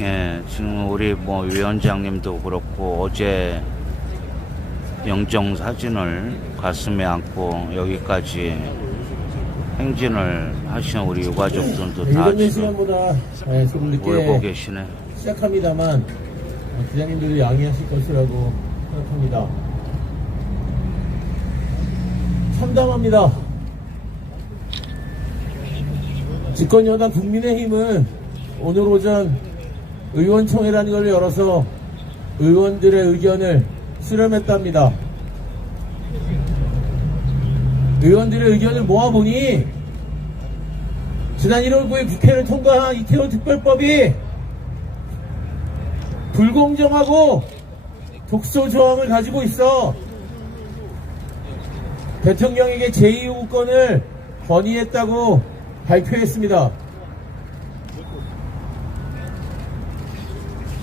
예, 지금 우리 위원장님도 그렇고 어제 영정 사진을 가슴에 안고 여기까지 행진을 하신 우리 유가족들도 다 지금 시간보다 조금 늦게 울고 계시네. 시작합니다만 기자님들도 양해하실 것이라고 생각합니다. 참담합니다. 집권여당 국민의힘은 오늘 오전 의원총회라는 걸 열어서 의원들의 의견을 수렴했답니다. 의원들의 의견을 모아보니 지난 1월 9일 국회를 통과한 이태원 특별법이 불공정하고 독소 조항을 가지고 있어 대통령에게 제2요구권을 건의했다고 발표했습니다.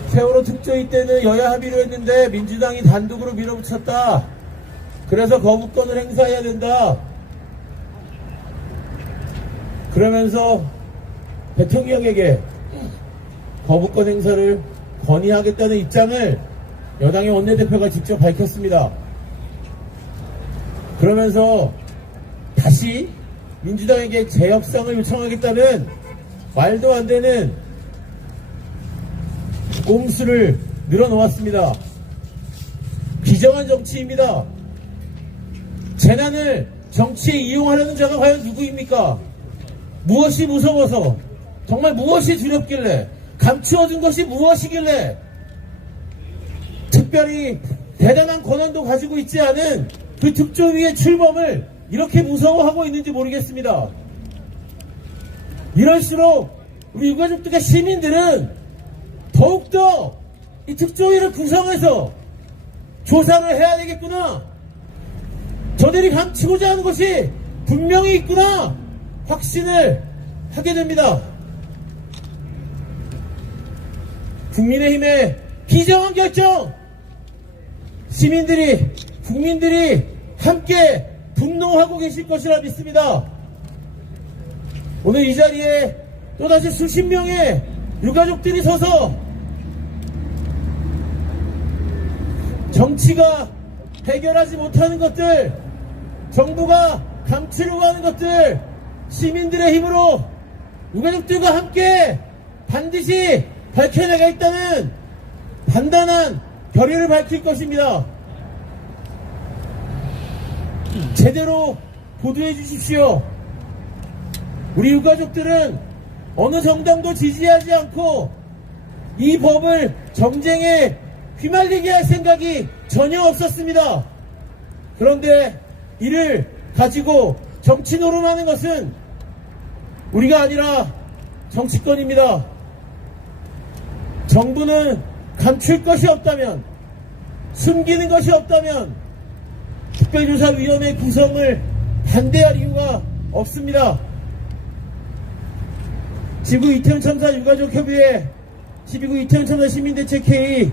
세월호 특조위 때는 여야 합의로 했는데 민주당이 단독으로 밀어붙였다. 그래서 거부권을 행사해야 된다. 그러면서 대통령에게 거부권 행사를 건의하겠다는 입장을 여당의 원내대표가 직접 밝혔습니다. 그러면서 다시 민주당에게 재협상을 요청하겠다는 말도 안 되는 꼼수를 늘어놓았습니다. 비정한 정치입니다. 재난을 정치에 이용하려는 자가 과연 누구입니까? 무엇이 무서워서, 정말 무엇이 두렵길래, 감추어둔 것이 무엇이길래 특별히 대단한 권한도 가지고 있지 않은 그 특조위의 출범을 이렇게 무서워하고 있는지 모르겠습니다. 이럴수록 우리 유가족들과 시민들은 더욱더 이 특조위를 구성해서 조사를 해야 되겠구나. 저들이 감추고자 하는 것이 분명히 있구나. 확신을 하게 됩니다. 국민의힘의 비정한 결정, 시민들이, 국민들이 함께 분노하고 계실 것이라 믿습니다. 오늘 이 자리에 또다시 수십 명의 유가족들이 서서 정치가 해결하지 못하는 것들, 정부가 감추려고 하는 것들, 시민들의 힘으로 유가족들과 함께 반드시 밝혀내겠다는 단단한 결의를 밝힐 것입니다. 제대로 보도해 주십시오. 우리 유가족들은 어느 정당도 지지하지 않고 이 법을 정쟁에 휘말리게 할 생각이 전혀 없었습니다. 그런데 이를 가지고 정치 노름하는 것은 우리가 아니라 정치권입니다. 정부는 감출 것이 없다면, 숨기는 것이 없다면 특별조사위원회 구성을 반대할 이유가 없습니다. 지구 이태원 참사 유가족협의회 12구 이태원 참사 시민대책회의,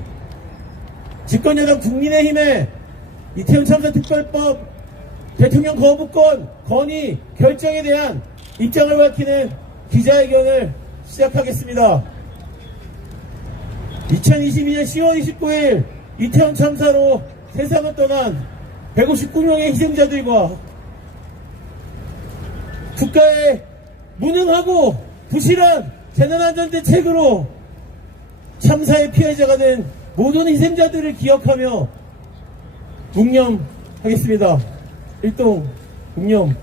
집권여당 국민의힘의 이태원 참사 특별법 대통령 거부권 건의 결정에 대한 입장을 밝히는 기자회견을 시작하겠습니다. 2022년 10월 29일 이태원 참사로 세상을 떠난 159명의 희생자들과 국가의 무능하고 부실한 재난안전대책으로 참사의 피해자가 된 모든 희생자들을 기억하며 묵념하겠습니다. 일동 묵념.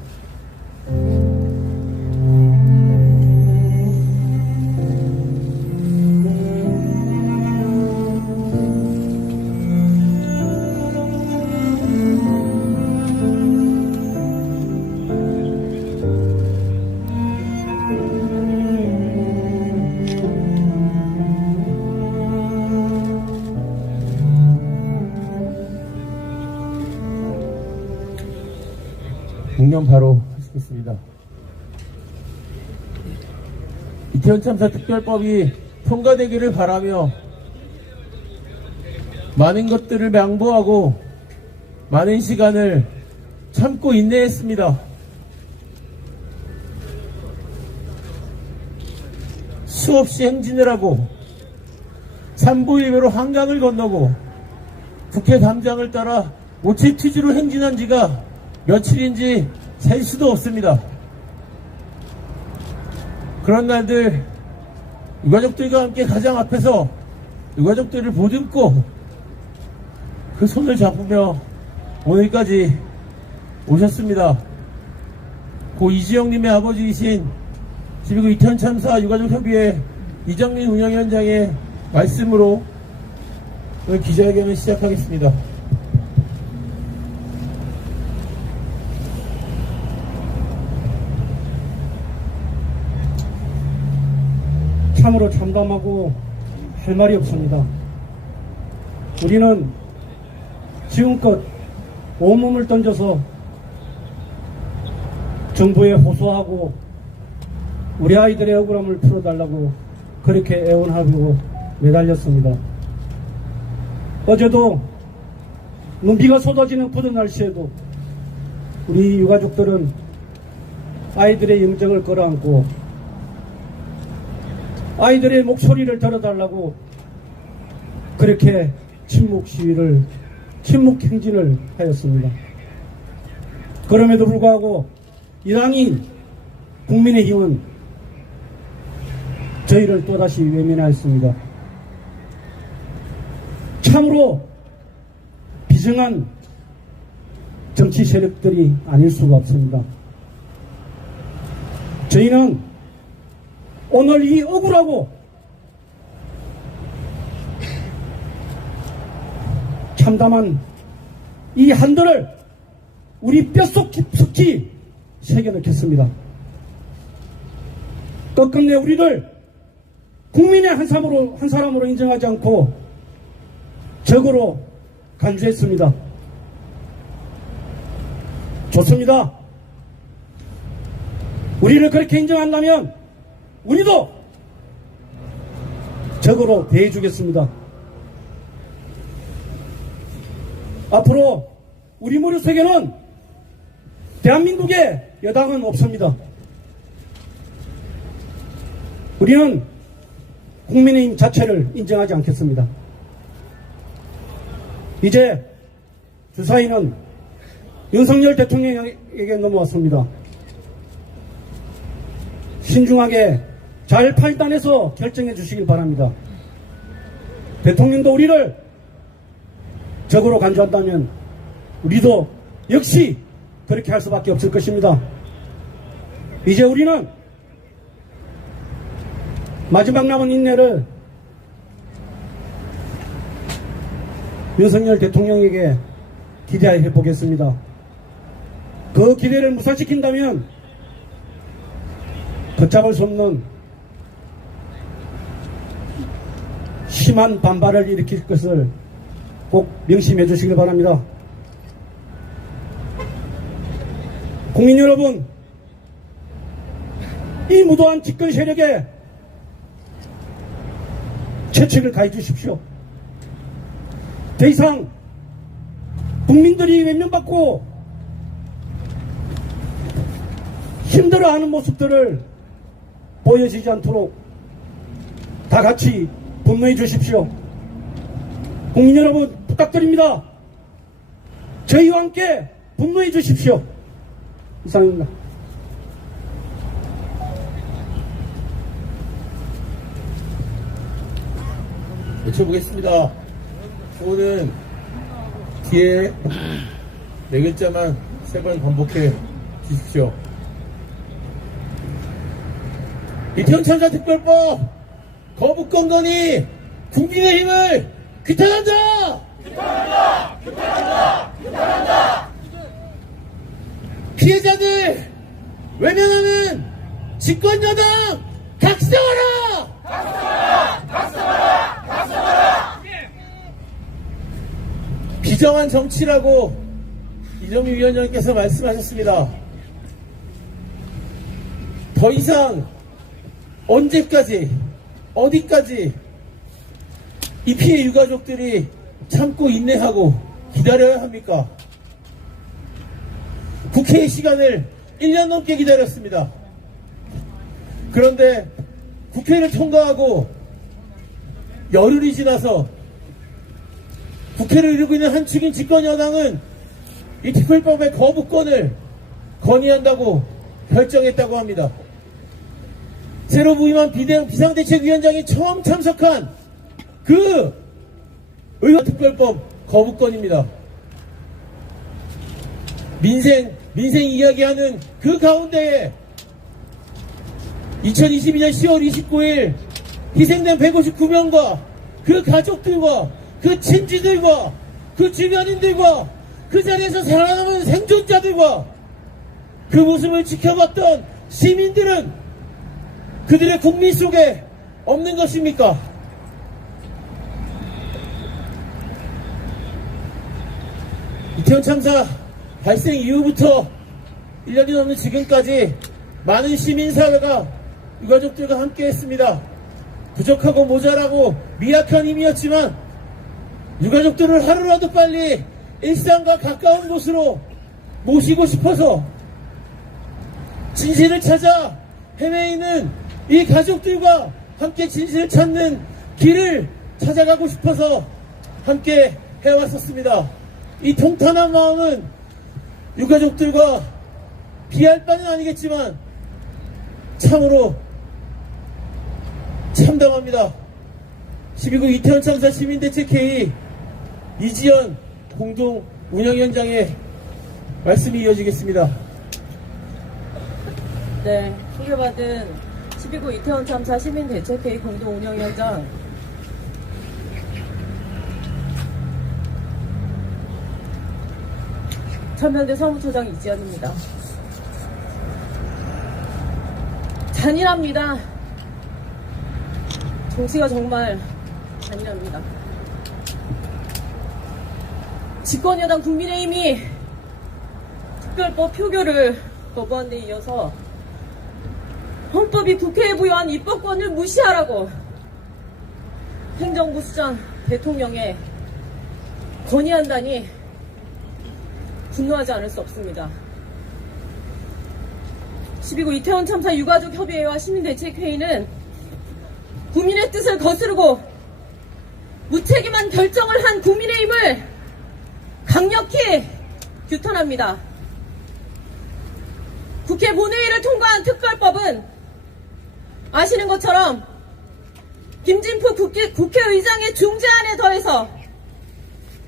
정면 바로 하시겠습니다. 이태원 참사 특별법이 통과되기를 바라며 많은 것들을 양보하고 많은 시간을 참고 인내했습니다. 수없이 행진을 하고 삼보일배로 한강을 건너고 국회 담장을 따라 모치투지로 행진한 지가 며칠인지 셀 수도 없습니다. 그런 날들 유가족들과 함께 가장 앞에서 유가족들을 보듬고 그 손을 잡으며 오늘까지 오셨습니다. 고 이지영님의 아버지이신 12.9 이태원 참사 유가족협의회 이정민 운영위원장의 말씀으로 오늘 기자회견을 시작하겠습니다. 참으로 참담하고 할 말이 없습니다. 우리는 지금껏 온몸을 던져서 정부에 호소하고 우리 아이들의 억울함을 풀어달라고 그렇게 애원하고 매달렸습니다. 어제도 눈비가 쏟아지는 푸른 날씨에도 우리 유가족들은 아이들의 영정을 끌어안고 아이들의 목소리를 들어달라고 그렇게 침묵 시위를, 침묵 행진을 하였습니다. 그럼에도 불구하고 이 당인 국민의힘은 저희를 또다시 외면하였습니다. 참으로 비정한 정치 세력들이 아닐 수가 없습니다. 저희는 오늘 이 억울하고 참담한 이 한들을 우리 뼛속 깊숙이 새겨넣겠습니다. 끝끝내 우리를 국민의 한 사람으로 인정하지 않고 적으로 간주했습니다. 좋습니다. 우리를 그렇게 인정한다면 우리도 적으로 대해주겠습니다. 앞으로 우리 머릿속에는 대한민국의 여당은 없습니다. 우리는 국민의힘 자체를 인정하지 않겠습니다. 이제 주사위는 윤석열 대통령에게 넘어왔습니다. 신중하게 잘 판단해서 결정해 주시길 바랍니다. 대통령도 우리를 적으로 간주한다면 우리도 역시 그렇게 할 수밖에 없을 것입니다. 이제 우리는 마지막 남은 인내를 윤석열 대통령에게 기대해 보겠습니다. 그 기대를 무산시킨다면 걷잡을 수 없는 심한 반발을 일으킬 것을 꼭 명심해 주시길 바랍니다. 국민 여러분, 이 무도한 집권 세력에 채찍을 가해 주십시오. 더 이상 국민들이 외면받고 힘들어하는 모습들을 보여지지 않도록 다 같이 분노해 주십시오. 국민 여러분 부탁드립니다. 저희와 함께 분노해 주십시오. 이상입니다. 외쳐보겠습니다. 오는 뒤에 네 글자만 3번 반복해 주십시오. 이태원 참사 특별법 거부 건건이 국민의힘을 규탄한다! 규탄한다! 규탄한다! 규탄한다! 피해자들 외면하는 집권여당 각성하라! 각성하라! 각성하라! 각성하라! 비정한 정치라고 이정미 위원장님께서 말씀하셨습니다. 더 이상 언제까지, 어디까지 이 피해 유가족들이 참고 인내하고 기다려야 합니까? 국회의 시간을 1년 넘게 기다렸습니다. 그런데 국회를 통과하고 열흘이 지나서 국회를 이루고 있는 한 축인 집권여당은 이 특별법의 거부권을 건의한다고 결정했다고 합니다. 새로 부임한 비상대책위원장이 처음 참석한 그 의원 특별법 거부권입니다. 민생 이야기하는 그 가운데에 2022년 10월 29일 희생된 159명과 그 가족들과 그 친지들과 그 주변인들과 그 자리에서 살아남은 생존자들과 그 모습을 지켜봤던 시민들은 그들의 국민 속에 없는 것입니까? 이태원 참사 발생 이후부터 1년이 넘는 지금까지 많은 시민사회가 유가족들과 함께 했습니다. 부족하고 모자라고 미약한 힘이었지만 유가족들을 하루라도 빨리 일상과 가까운 곳으로 모시고 싶어서 진실을 찾아 해외에 있는 이 가족들과 함께 진실을 찾는 길을 찾아가고 싶어서 함께 해왔었습니다. 이 통탄한 마음은 유가족들과 비할 바는 아니겠지만 참으로 참담합니다. 12구 이태원 참사 시민대책회의 이지연 공동 운영위원장의 말씀이 이어지겠습니다. 네, 소개받은 12구 이태원 참사 시민대책회의 공동 운영위원장 천명대 사무처장 이지연입니다. 잔인합니다. 정치가 정말 잔인합니다. 집권여당 국민의힘이 특별법 표결을 거부한 데 이어서 헌법이 국회에 부여한 입법권을 무시하라고 행정부 수장 대통령에 건의한다니 분노하지 않을 수 없습니다. 12구 이태원 참사 유가족 협의회와 시민대책회의는 국민의 뜻을 거스르고 무책임한 결정을 한 국민의힘을 강력히 규탄합니다. 국회 본회의를 통과한 특별법은 아시는 것처럼 김진표 국회의장의 중재안에 더해서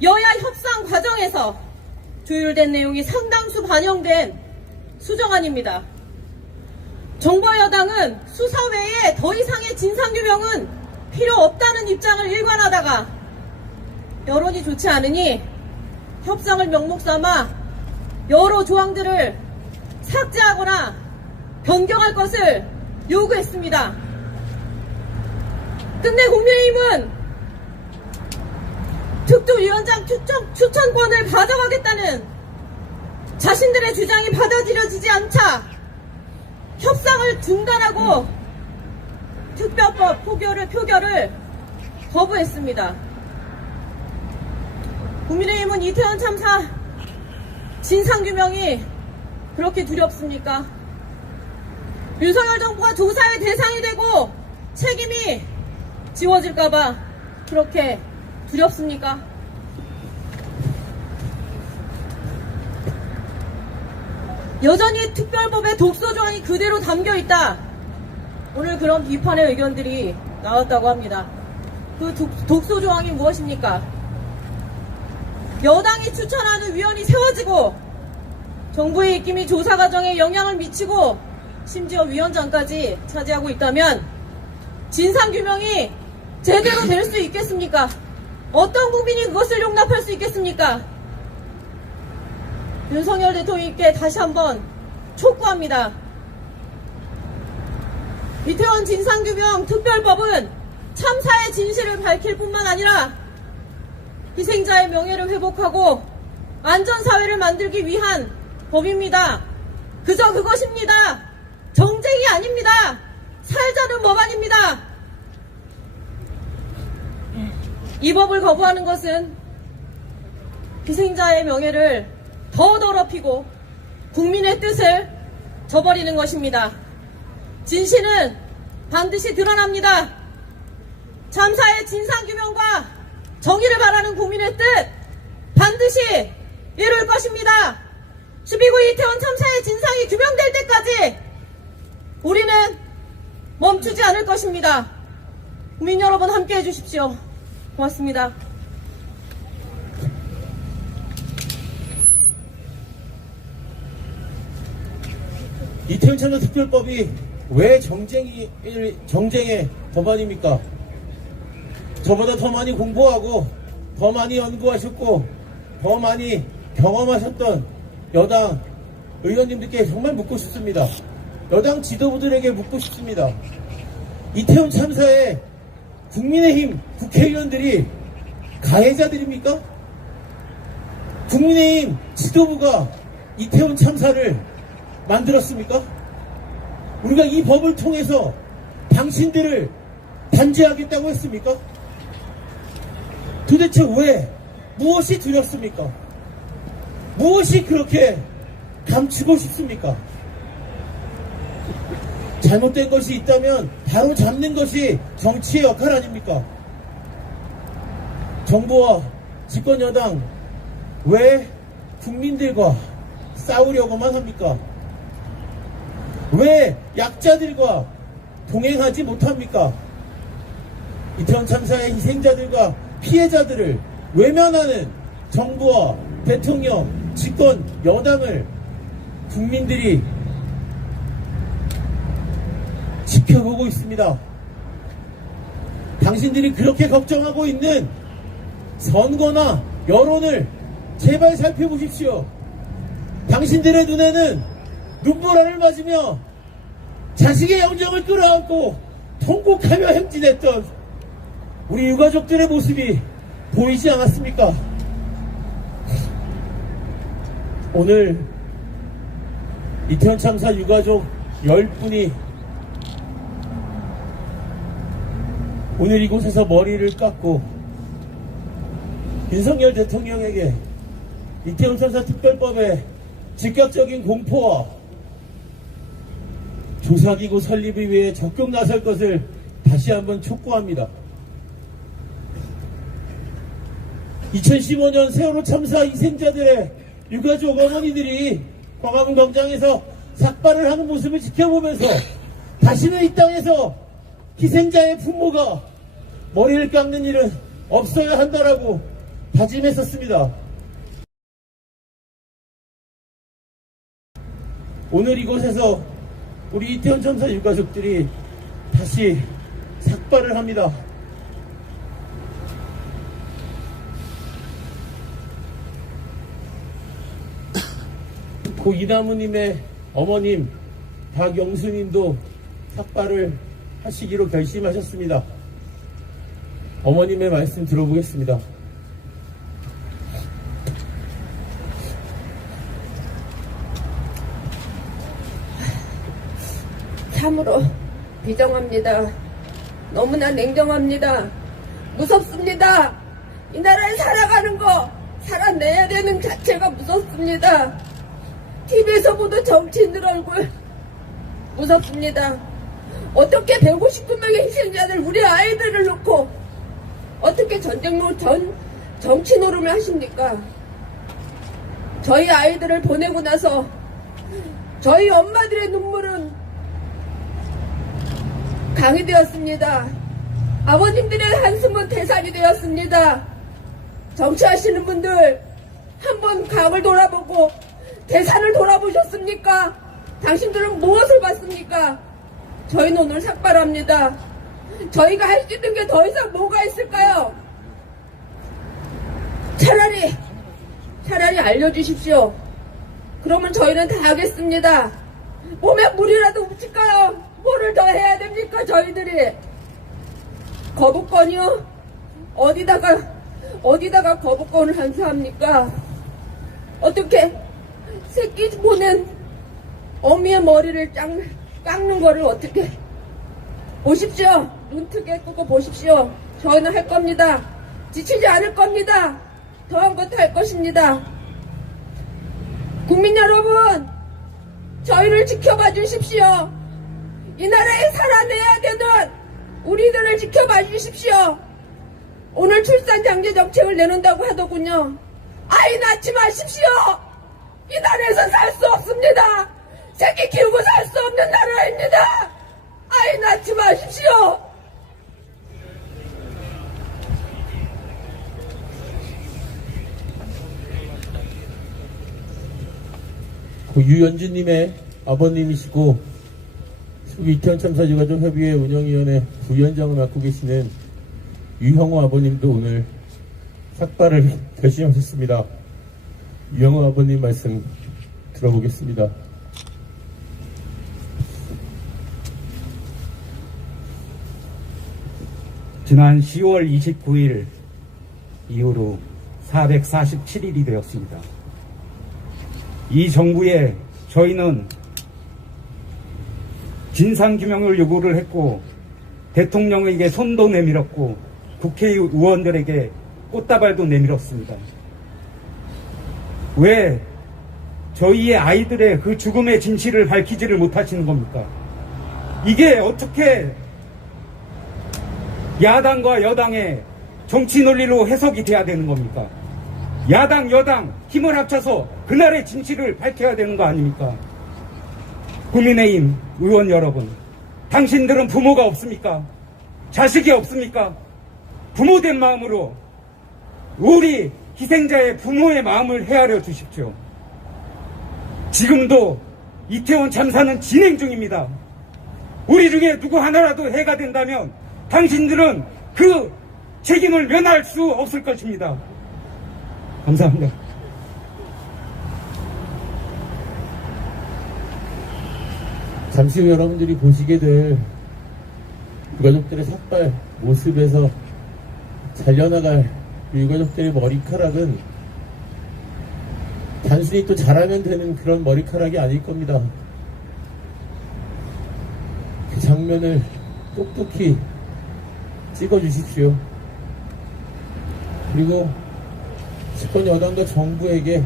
여야 협상 과정에서 조율된 내용이 상당수 반영된 수정안입니다. 정부 여당은 수사 외에 더 이상의 진상규명은 필요 없다는 입장을 일관하다가 여론이 좋지 않으니 협상을 명목 삼아 여러 조항들을 삭제하거나 변경할 것을 요구했습니다. 끝내 국민의힘은 특조위원장 추천권을 가져가겠다는 자신들의 주장이 받아들여지지 않자 협상을 중단하고 특별법 표결을 거부했습니다. 국민의힘은 이태원 참사 진상규명이 그렇게 두렵습니까? 윤석열 정부가 조사의 대상이 되고 책임이 지워질까봐 그렇게 두렵습니까? 여전히 특별법에 독소 조항이 그대로 담겨 있다. 오늘 그런 비판의 의견들이 나왔다고 합니다. 그 독소 조항이 무엇입니까? 여당이 추천하는 위원이 세워지고 정부의 입김이 조사 과정에 영향을 미치고 심지어 위원장까지 차지하고 있다면 진상규명이 제대로 될 수 있겠습니까? 어떤 국민이 그것을 용납할 수 있겠습니까? 윤석열 대통령께 다시 한번 촉구합니다. 이태원 진상규명 특별법은 참사의 진실을 밝힐 뿐만 아니라 희생자의 명예를 회복하고 안전사회를 만들기 위한 법입니다. 그저 그것입니다. 정쟁이 아닙니다. 살자는 법안입니다. 이 법을 거부하는 것은 희생자의 명예를 더 더럽히고 국민의 뜻을 저버리는 것입니다. 진실은 반드시 드러납니다. 참사의 진상규명과 정의를 바라는 국민의 뜻 반드시 이룰 것입니다. 12구 이태원 참사의 진상이 규명될 때까지 우리는 멈추지 않을 것입니다. 국민 여러분 함께해 주십시오. 고맙습니다. 이태원 참사 특별법이 왜 정쟁의 법안입니까? 저보다 더 많이 공부하고 더 많이 연구하셨고 더 많이 경험하셨던 여당 의원님들께 정말 묻고 싶습니다. 여당 지도부들에게 묻고 싶습니다. 이태원 참사에 국민의힘 국회의원들이 가해자들입니까? 국민의힘 지도부가 이태원 참사를 만들었습니까? 우리가 이 법을 통해서 당신들을 단죄하겠다고 했습니까? 도대체 왜, 무엇이 두렵습니까? 무엇이 그렇게 감추고 싶습니까? 잘못된 것이 있다면 바로 잡는 것이 정치의 역할 아닙니까? 정부와 집권여당 왜 국민들과 싸우려고만 합니까? 왜 약자들과 동행하지 못합니까? 이태원 참사의 희생자들과 피해자들을 외면하는 정부와 대통령, 집권 여당을 국민들이 지켜보고 있습니다. 당신들이 그렇게 걱정하고 있는 선거나 여론을 제발 살펴보십시오. 당신들의 눈에는 눈보라를 맞으며 자식의 영정을 끌어안고 통곡하며 행진했던 우리 유가족들의 모습이 보이지 않았습니까? 오늘 이태원 참사 유가족 10분이 오늘 이곳에서 머리를 깎고 윤석열 대통령에게 이태원 참사 특별법의 즉각적인 공포와 조사기구 설립을 위해 적극 나설 것을 다시 한번 촉구합니다. 2015년 세월호 참사 희생자들의 유가족 어머니들이 광화문 광장에서 삭발을 하는 모습을 지켜보면서 다시는 이 땅에서 희생자의 부모가 머리를 깎는 일은 없어야 한다라고 다짐했었습니다. 오늘 이곳에서 우리 이태원 참사 유가족들이 다시 삭발을 합니다. 고 이나무님의 어머님 박영수님도 삭발을 하시기로 결심하셨습니다. 어머님의 말씀 들어보겠습니다. 참으로 비정합니다. 너무나 냉정합니다. 무섭습니다. 이 나라에 살아가는 거 살아내야 되는 자체가 무섭습니다. TV에서 보던 정치인들 얼굴 무섭습니다. 어떻게 159명의 희생자들 우리 아이들을 놓고 어떻게 정치 노름을 하십니까? 저희 아이들을 보내고 나서 저희 엄마들의 눈물은 강이 되었습니다. 아버님들의 한숨은 태산이 되었습니다. 정치하시는 분들 한번 강을 돌아보고 대산을 돌아보셨습니까? 당신들은 무엇을 봤습니까? 저희는 오늘 삭발합니다. 저희가 할 수 있는 게 더 이상 뭐가 있을까요? 차라리 알려주십시오. 그러면 저희는 다 하겠습니다. 몸에 물이라도 묻힐까요? 뭐를 더 해야 됩니까, 저희들이? 거부권이요? 어디다가 거부권을 한수합니까? 어떻게 새끼 보낸 어미의 머리를 깎는 거를 어떻게 보십시오. 눈뜨게 끄고 보십시오. 저희는 할 겁니다. 지치지 않을 겁니다. 더한 것도 할 것입니다. 국민 여러분, 저희를 지켜봐 주십시오. 이 나라에 살아내야 되는 우리들을 지켜봐 주십시오. 오늘 출산장려 정책을 내놓는다고 하더군요. 아이 낳지 마십시오. 이 나라에서 살 수 없습니다. 새끼 키우고 살 수 없는 나라입니다. 아이 낳지 마십시오. 유연진님의 아버님이시고 이태원 참사 유가족협의회 운영위원회 부위원장을 맡고 계시는 유형호 아버님도 오늘 삭발을 결심하셨습니다. 유형호 아버님 말씀 들어보겠습니다. 지난 10월 29일 이후로 447일이 되었습니다. 이 정부에 저희는 진상규명을 요구를 했고 대통령에게 손도 내밀었고 국회의원들에게 꽃다발도 내밀었습니다. 왜 저희의 아이들의 그 죽음의 진실을 밝히지를 못하시는 겁니까? 이게 어떻게 야당과 여당의 정치 논리로 해석이 돼야 되는 겁니까? 야당, 여당 힘을 합쳐서 그날의 진실을 밝혀야 되는 거 아닙니까? 국민의힘 의원 여러분, 당신들은 부모가 없습니까? 자식이 없습니까? 부모된 마음으로 우리 희생자의 부모의 마음을 헤아려 주십시오. 지금도 이태원 참사는 진행 중입니다. 우리 중에 누구 하나라도 해가 된다면 당신들은 그 책임을 면할 수 없을 것입니다. 감사합니다. 잠시 후 여러분들이 보시게 될 유가족들의 삭발 모습에서 잘려나갈 유가족들의 머리카락은 단순히 또 자라면 되는 그런 머리카락이 아닐 겁니다. 그 장면을 똑똑히 찍어주십시오. 그리고 집권 여당과 정부에게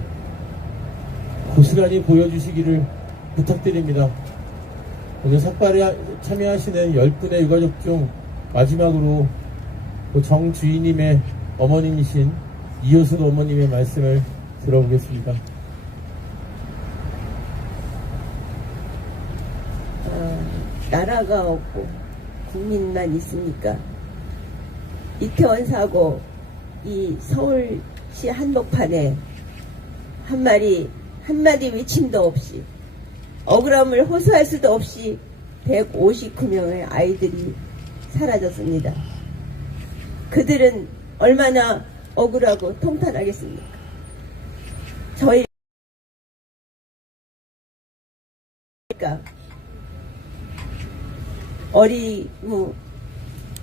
고스란히 보여주시기를 부탁드립니다. 오늘 삭발에 참여하시는 10분의 유가족 중 마지막으로 정주희님의 어머님이신 이효숙 어머님의 말씀을 들어보겠습니다. 나라가 없고 국민만 있습니까? 이태원 사고 이 서울시 한복판에 한마디 외침도 없이 억울함을 호소할 수도 없이 159명의 아이들이 사라졌습니다. 그들은 얼마나 억울하고 통탄하겠습니까? 저희가 어리고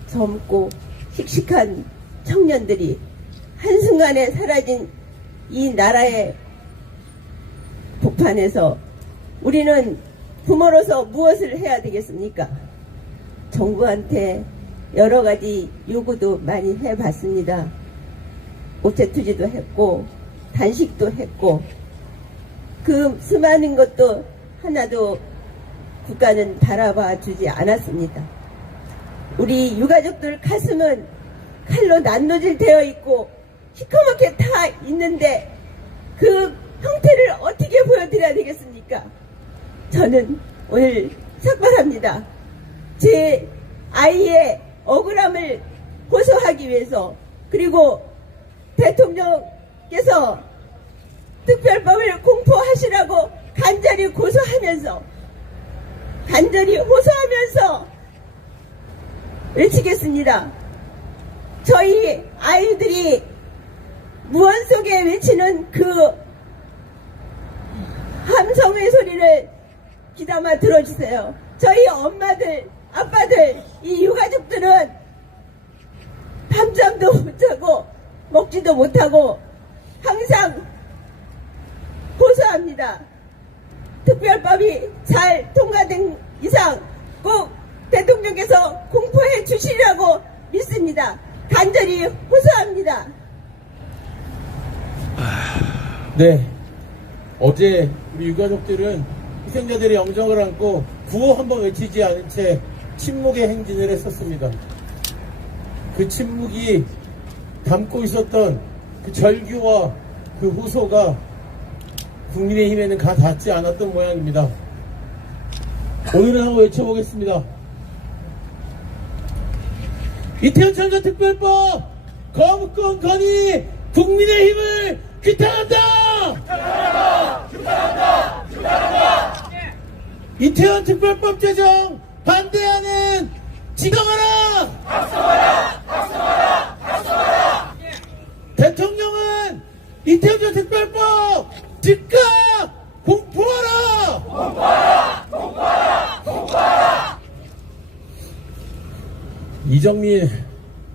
젊고 씩씩한 청년들이 한순간에 사라진 이 나라의 복판에서 우리는 부모로서 무엇을 해야 되겠습니까? 정부한테 여러 가지 요구도 많이 해봤습니다. 우체투지도 했고 단식도 했고 그 수많은 것도 하나도 국가는 바라봐 주지 않았습니다. 우리 유가족들 가슴은 칼로 난도질 되어 있고 시커멓게 타 있는데 그 형태를 어떻게 보여드려야 되겠습니까? 저는 오늘 삭발합니다. 제 아이의 억울함을 호소하기 위해서, 그리고 대통령께서 특별법을 공포하시라고 간절히 호소하면서 외치겠습니다. 저희 아이들이 무언 속에 외치는 그 함성의 소리를 귀담아 들어주세요. 저희 엄마들, 아빠들, 이 유가족들은 밤잠도 못 자고 먹지도 못하고 항상 호소합니다. 특별법이 잘 통과된 이상 꼭 대통령께서 공포해 주시리라고 믿습니다. 간절히 호소합니다. 네. 어제 우리 유가족들은 희생자들의 영정을 안고 구호 한번 외치지 않은 채 침묵의 행진을 했었습니다. 그 침묵이 담고 있었던 그 절규와 그 호소가 국민의힘에는 가 닿지 않았던 모양입니다. 오늘은 한번 외쳐보겠습니다. 이태원 참사특별법 거부권 건의 국민의힘을 규탄한다! 이태원 특별법 제정 반대하는 지정하라! 대통령은 이태원 특별법 즉각 공포하라! 이정민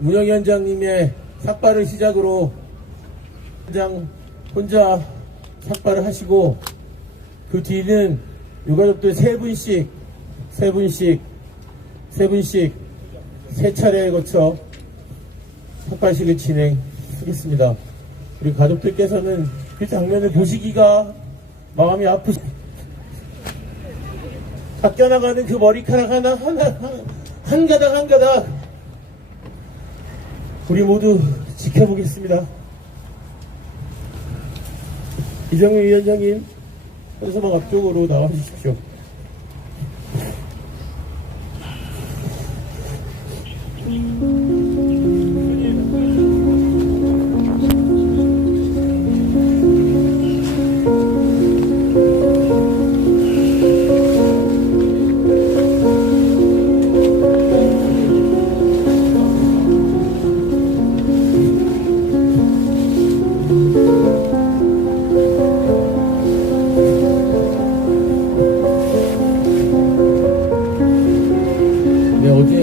운영위원장님의 삭발을 시작으로 위원장 혼자 삭발을 하시고 그 뒤는 유가족들 세 분씩 세 차례에 거쳐 삭발식을 진행하겠습니다. 우리 가족들께서는 그 장면을 보시기가 마음이 아프시. 깎여나가는 그 머리카락 한 가닥 우리 모두 지켜보겠습니다. 이정민 위원장님, 현수막 앞쪽으로 나와 주십시오. 어제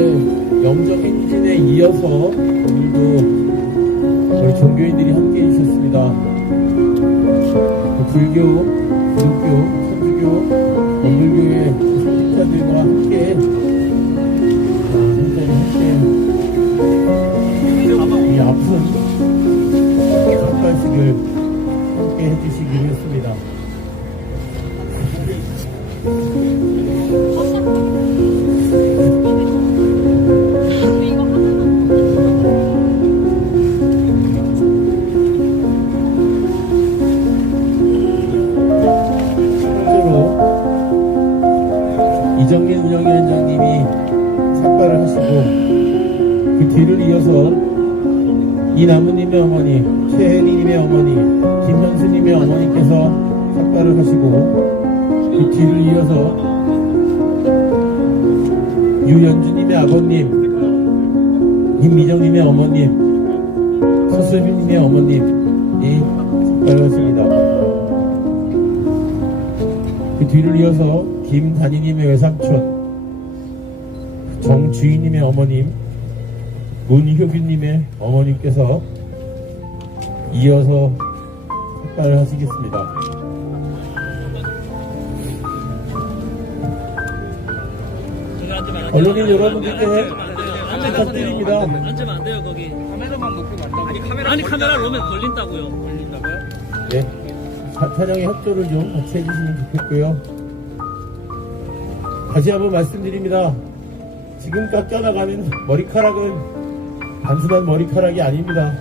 영정 행진에 이어서 오늘도 우리 종교인들이 함께 있었습니다. 불교, 기독교, 천주교, 원불교의 성직자들과 함께 이 아픈 삭발식을 함께 해주시기로 했습니다. 이정민 운영위원장님이 삭발을 하시고 그 뒤를 이어서 이나무님의 어머니, 최혜리님의 어머니, 김현수님의 어머니께서 삭발을 하시고 그 뒤를 이어서 유연주님의 아버님, 김미정님의 어머님, 서수빈님의 어머님이 삭발을 하십니다. 그 뒤를 이어서 김단희님의 외삼촌, 정주희님의 어머님, 문효빈님의 어머님께서 이어서 삭발을 하시겠습니다. 언론인 여러분들께 부탁드립니다. 앉으면 안 돼요, 거기. 카메라만 놓고 만나고. 아니, 카메라 놓으면 걸린다고요. 네. 촬영에 협조를 좀 같이 해주시면 좋겠고요. 다시 한번 말씀드립니다. 지금 깎여나가는 머리카락은 단순한 머리카락이 아닙니다.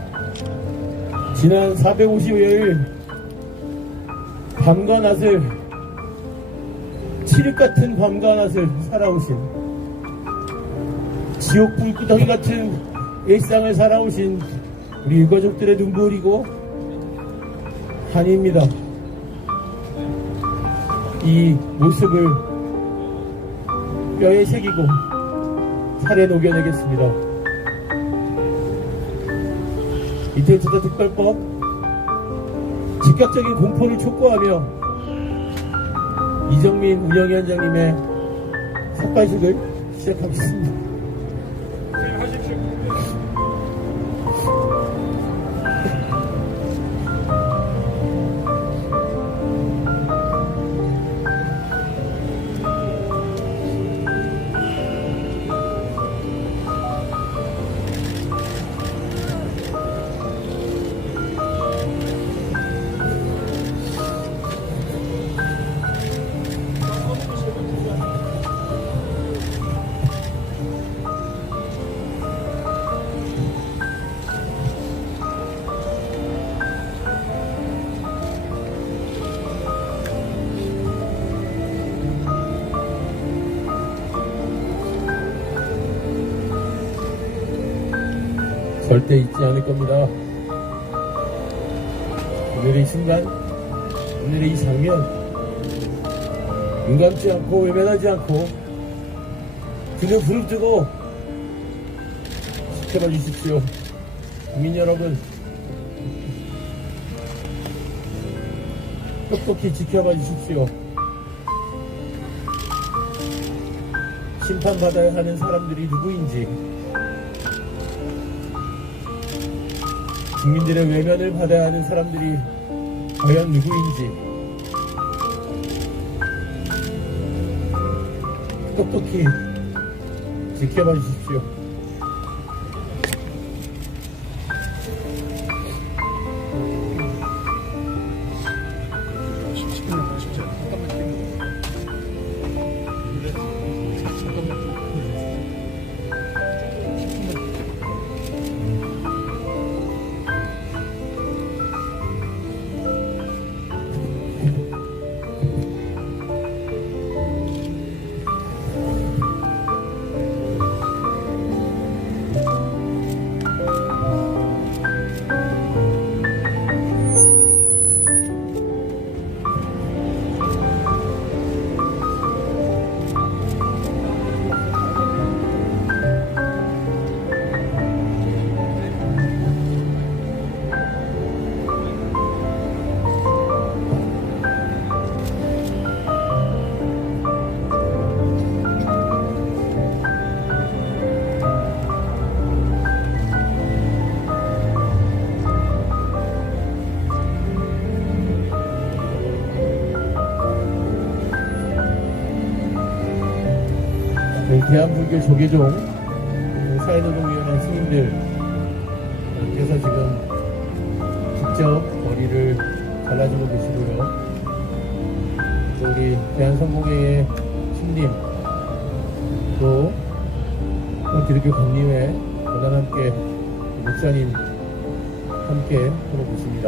지난 455일 밤과 낮을, 칠흑 같은 밤과 낮을 살아오신, 지옥 불구덩이 같은 일상을 살아오신 우리 유가족들의 눈물이고 한입니다. 이 모습을 뼈에 새기고 살에 녹여내겠습니다. 이태원 참사특별법 즉각적인 공포를 촉구하며 이정민 운영위원장님의 삭발식을 시작하겠습니다. 절대 잊지 않을 겁니다. 오늘의 이 순간, 오늘의 이 장면, 눈 감지 않고 외면하지 않고 그저 부릅뜨고 지켜봐 주십시오. 국민 여러분, 똑똑히 지켜봐 주십시오. 심판받아야 하는 사람들이 누구인지, 국민들의 외면을 받아야 하는 사람들이 과연 누구인지 똑똑히 지켜봐 주십시오. 대한불교 조계종 사회노동위원회 스님들께서 지금 직접 머리를 잘라주고 계시고요. 또 우리 대한성공회의 신님, 또 기독교 감리회 고난함께 목사님 함께 하고 계십니다.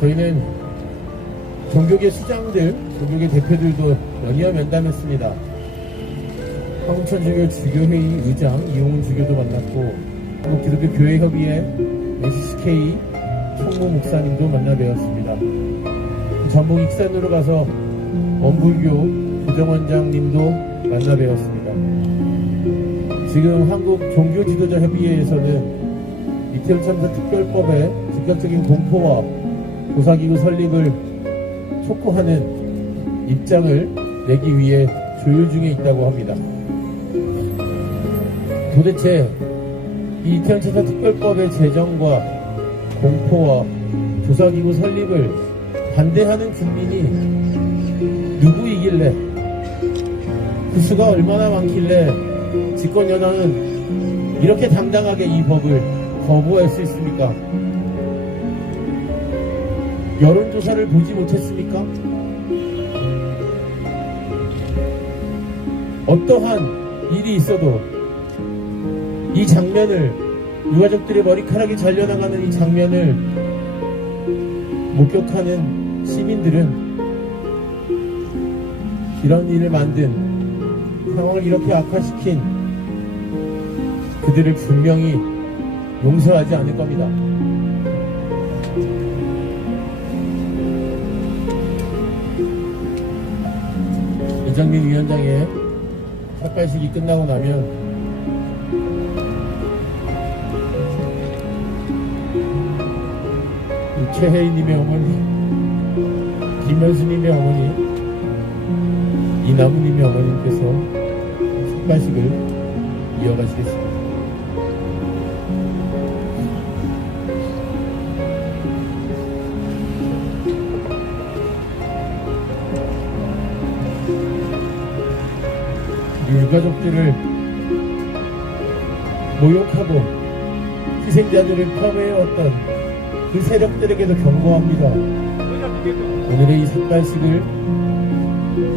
저희는 종교계 수장들, 종교계 대표들도 연이어 면담했습니다. 한국천주교 주교회의 의장 이용훈 주교도 만났고, 한국기독교 교회협의회 SCK 총무 목사님도 만나 뵈었습니다. 전북 익산으로 가서 원불교 부정원장님도 만나 뵈었습니다. 지금 한국 종교지도자협의회에서는 이태원 참사 특별법의 즉각적인 공포와 조사기구 설립을 촉구하는 입장을 내기 위해 조율 중에 있다고 합니다. 도대체 이 이태원 참사 특별법의 제정과 공포와 조사기구 설립을 반대하는 국민이 누구이길래, 그 수가 얼마나 많길래 집권여당은 이렇게 당당하게 이 법을 거부할 수 있습니까? 여론조사를 보지 못했습니까? 어떠한 일이 있어도 이 장면을, 유가족들의 머리카락이 잘려나가는 이 장면을 목격하는 시민들은 이런 일을 만든, 상황을 이렇게 악화시킨 그들을 분명히 용서하지 않을 겁니다. 이정민 위원장의 삭발식이 끝나고 나면 최혜인님의 어머니, 김현수님의 어머니, 이나무님의 어머님께서 삭발식을 이어가시겠습니다. 유가족들을 모욕하고 희생자들을 폄훼해왔던 그 세력들에게도 경고합니다. 오늘의 이 삭발식을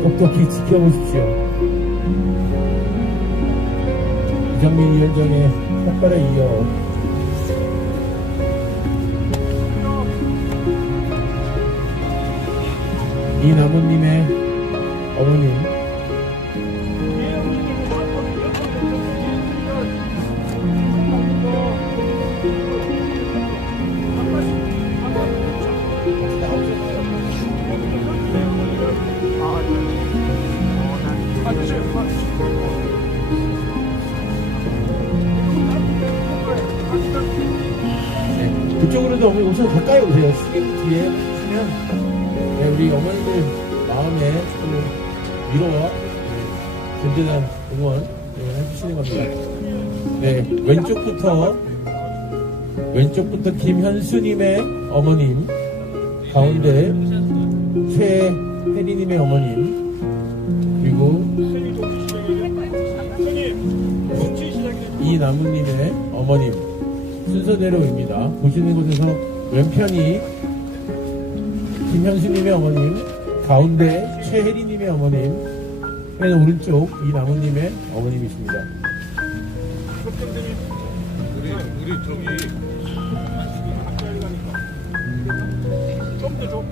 똑똑히 지켜보십시오. 이정민 위원장의 삭발에 이어 이나무님의 어머님, 네, 그쪽으로도 어머니 오셔서 가까이 오세요. 스크린 뒤에 보시면 네, 우리 어머니들 마음에 좀 위로와 든든한 응원 해주시는 겁니다. 네, 왼쪽부터 김현수님의 어머님, 가운데 최혜리님의 어머님, 그리고 이나무님의 어머님 순서대로입니다. 보시는 곳에서 왼편이 김현수님의 어머님, 가운데 최혜리님의 어머님, 맨 오른쪽 이나무님의 어머님이십니다. 우리 저기 좀더 줘.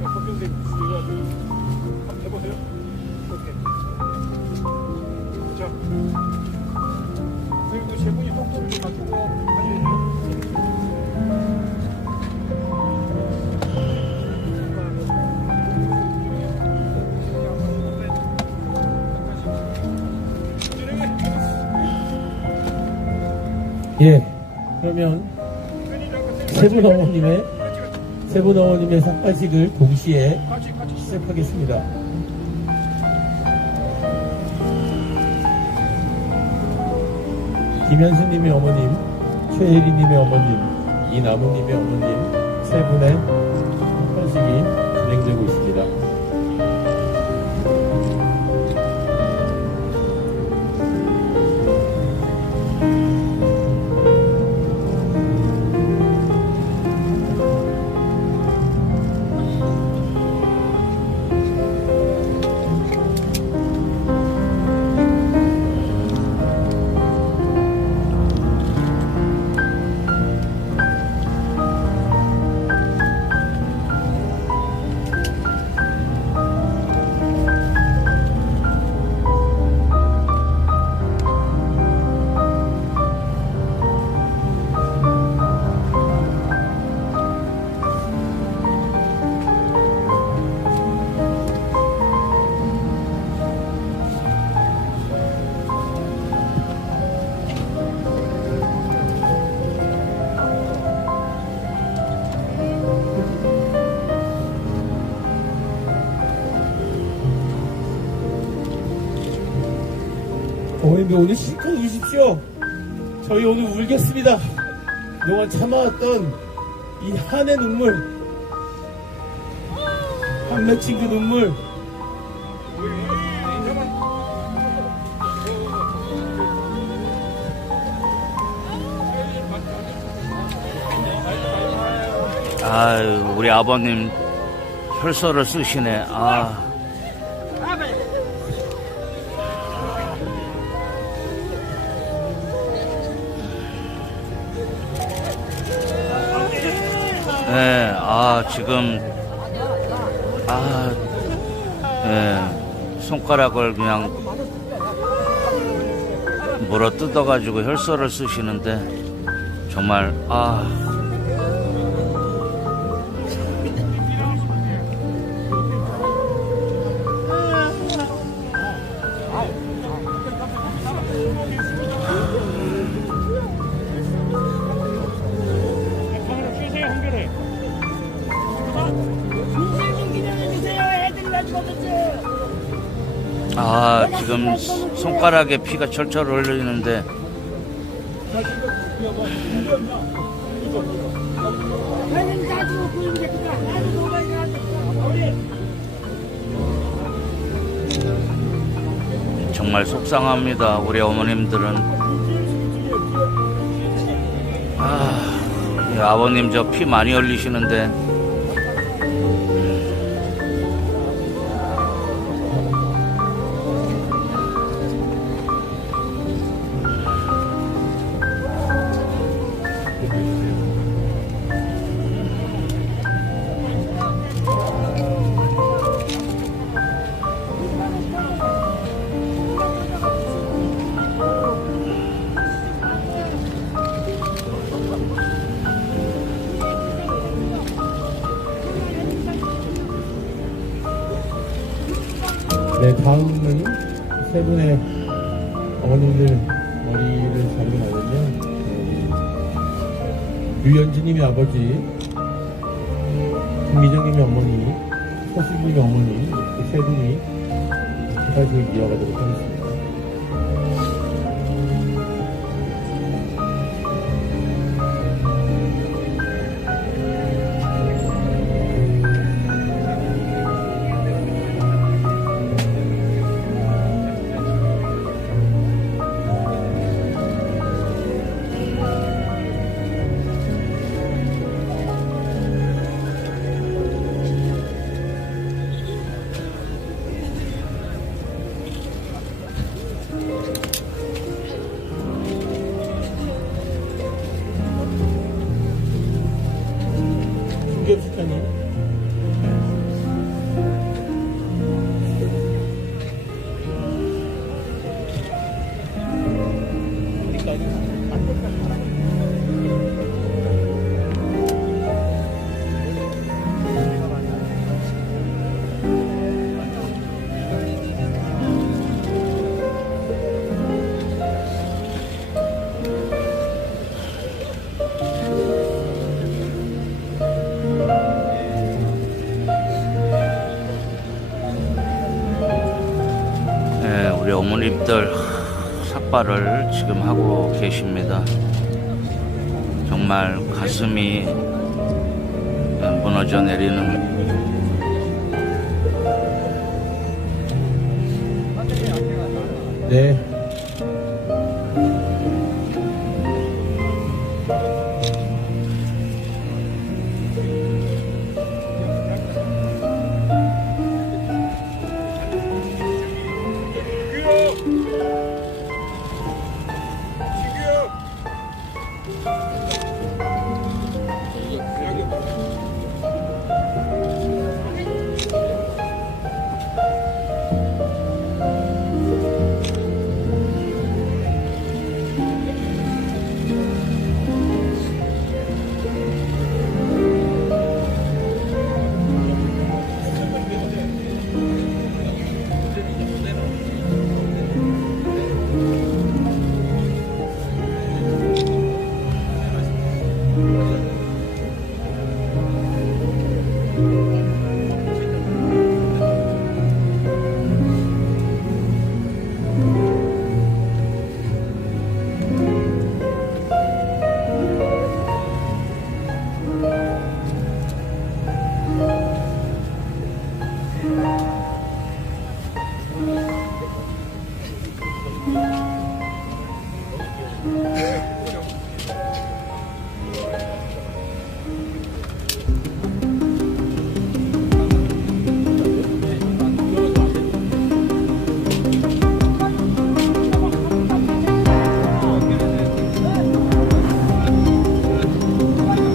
선생님 한번 해보세요. 오케이. 자, 그리고 세 분이 똑똑히 가지고 하셔야죠. 예, 그러면 세 분 어머님의 삭발식을 동시에 시작하겠습니다. 김현수님의 어머님, 최혜리님의 어머님, 이나무님의 어머님 세 분의 삭발식이 진행되고 있습니다. 어머님들 오늘 실컷 우십시오. 저희 오늘 울겠습니다. 그동안 참아왔던 이 한의 눈물, 한 맺힌 그 눈물, 아유, 우리 아버님 혈서를 쓰시네. 네, 지금, 네, 손가락을 그냥 물어 뜯어가지고 혈서를 쓰시는데, 정말, 지금 손가락에 피가 철철 흘리는데, 정말 속상합니다. 우리 어머님들은. 아버님 저 피 많이 흘리시는데, 네, 다음은 세 분의 어머님들 머리를 자르고 나면요. 류연진님의 아버지, 김미정님의 어머니, 서수진님의 어머니, 이렇게 세 분이 기사식을 이어가도록 하겠습니다. 중개업시장님. 우리 어머님들 삭발을 지금 하고 계십니다. 정말 가슴이 무너져 내리는 네.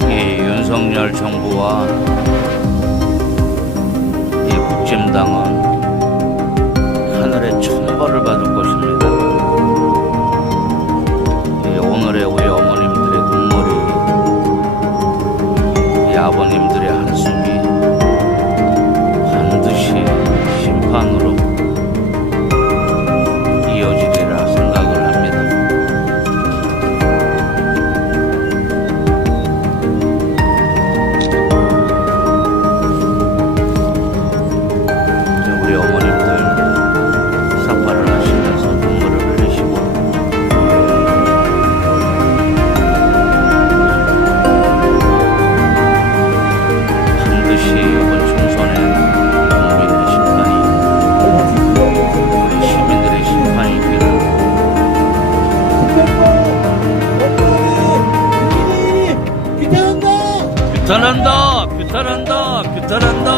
이 윤석열 정부와 이 국힘당은 하늘의 천벌을 받을 것입니다. 이 오늘의 우리 어머님들의 눈물이, 이 아버님들의 한숨이 반드시 심판으로 이어지리라 생각을 합니다. 우리 어머님들 삭발을 하시면서 눈물을 흘리시고 반드시 이번 총선에 국민의 심판이, 우리 시민들의 심판이 있기를 규탄한다! 규탄한다! 규탄한다!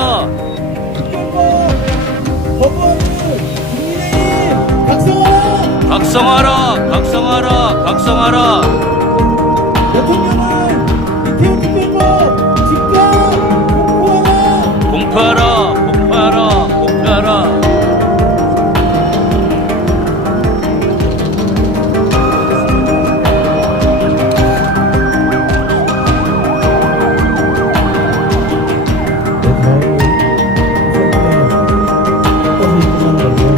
각성하라! 각성하라! 각성하라! 대통령을 이태원 특별법 즉각 공포하라! 공포하라! 공포하라! 공포하라! 네, 다음은 세 분의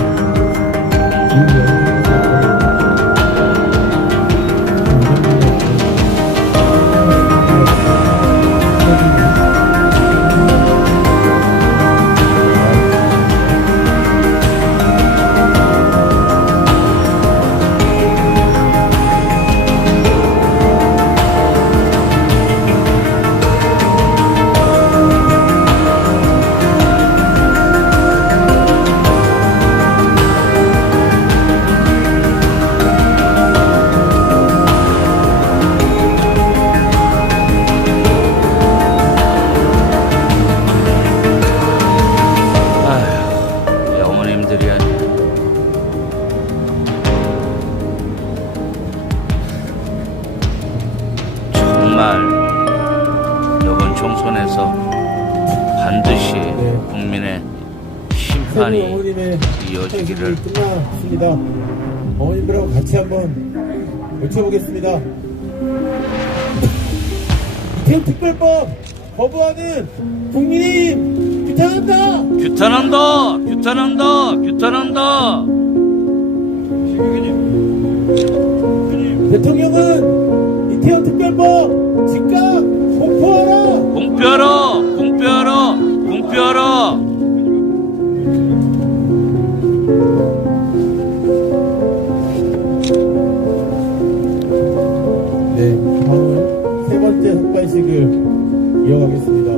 이번 총선에서 반드시 국민의 심판이 어머님의 이어지기를 끝났습니다. 어머님들하고 같이 한번 외쳐보겠습니다. 이태원 특별법 거부하는 국민의힘 규탄한다! 규탄한다! 규탄한다! 규탄한다! 대통령은 이태원 특별법 즉각 공포하라! 공표하라! 공표하라! 공표하라! 네, 다음은 세 번째 삭발식을 이어가겠습니다.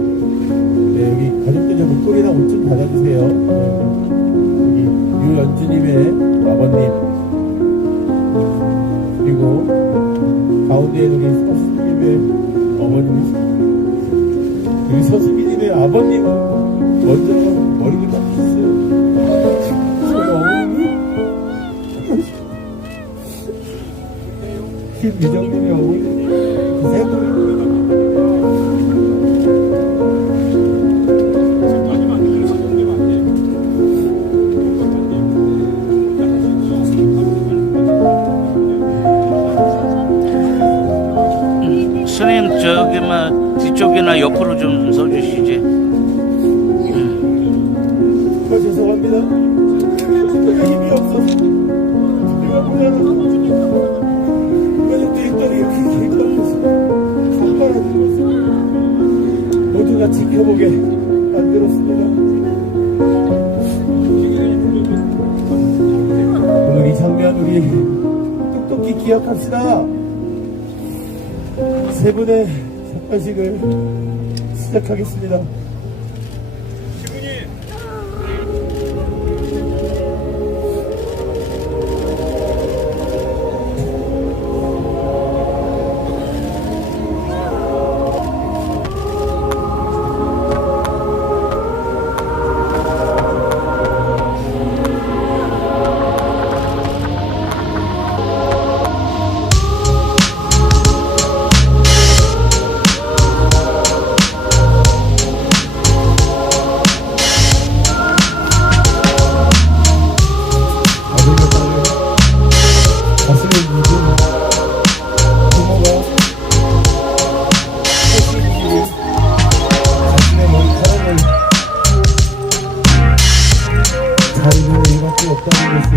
네, 여기 가족들 좀 목도리나 옷 좀 받아주세요. 여기 유연주님의 아버님, 그리고 가운데에 우리 서수기님의 어머님, 우리 서수기님의 아버님, 먼저 머리를 감으셨어요. 저희 어머님이 김미정님의 어머니 세 분. 스님 저기만 뒤쪽이나 옆으로 좀 서주시지. 죄송합니다. 제가 힘이 없어서 제가 몰라요. 가족들이 또 이렇게 길거리에서 삭발하는 것을 모두가 지켜보게 만들었습니다. 오늘 이 장면 우리 똑똑히 기억합시다. 세 분의 삭발식을 시작하겠습니다. 자리는 이밖에 없다는 것이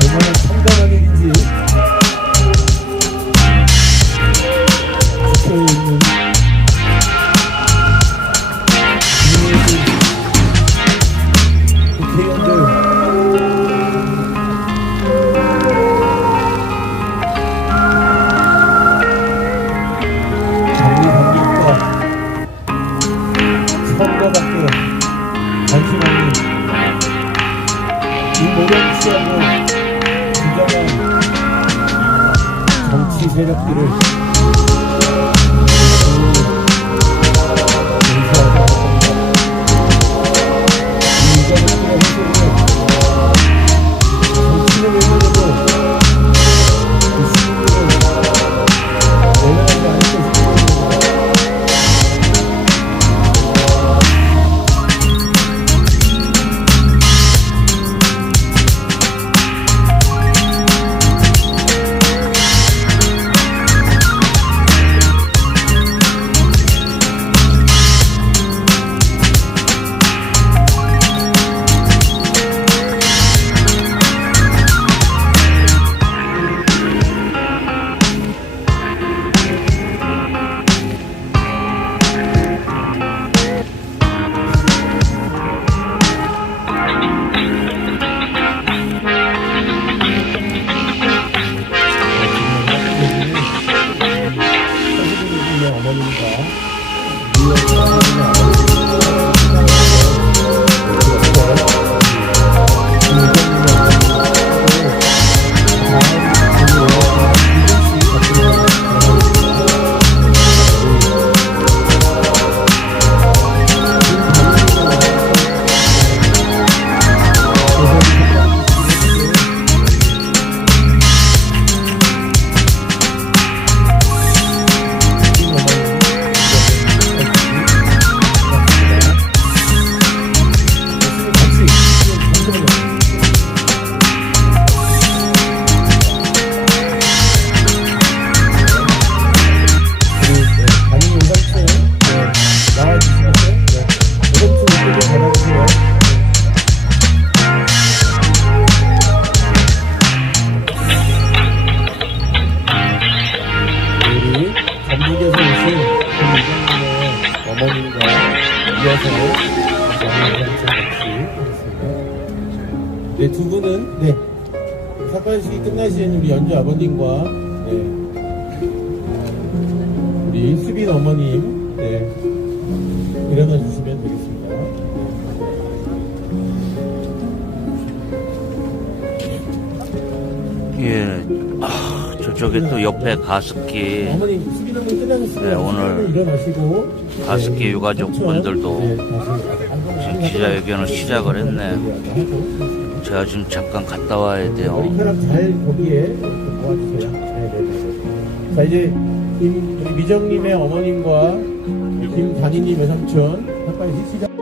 얼마나 참담한 일인지 지켜있는 국회의원들 정리당국과 선거밖에 관심 없는 이 모든 시하고 부정한 정치 세력들을 용서하지 않을 겁니다. 이 이가족들의 행동을 정치를 외면해도 이 시민들을 외면하지 않을 것입니다. 네, 두 분은, 네, 삭발식이 끝나신 우리 연주 아버님과, 네, 우리 수빈 어머님, 네, 일어나 주시면 되겠습니다. 예. 저쪽에 또 옆에 가습기, 어머님, 수빈 어머님 끝나셨습니다. 네, 오늘 일어나시고, 가습기 네, 유가족분들도 네, 지금 기자회견을 시작을 했네. 제가 지금 잠깐 갔다 와야 돼요. 머리카락 잘 거기에 모아주세요. 네네네. 자, 이제 우리 미정님의 어머님과 김단희님의 삼촌, 삭발식 시작.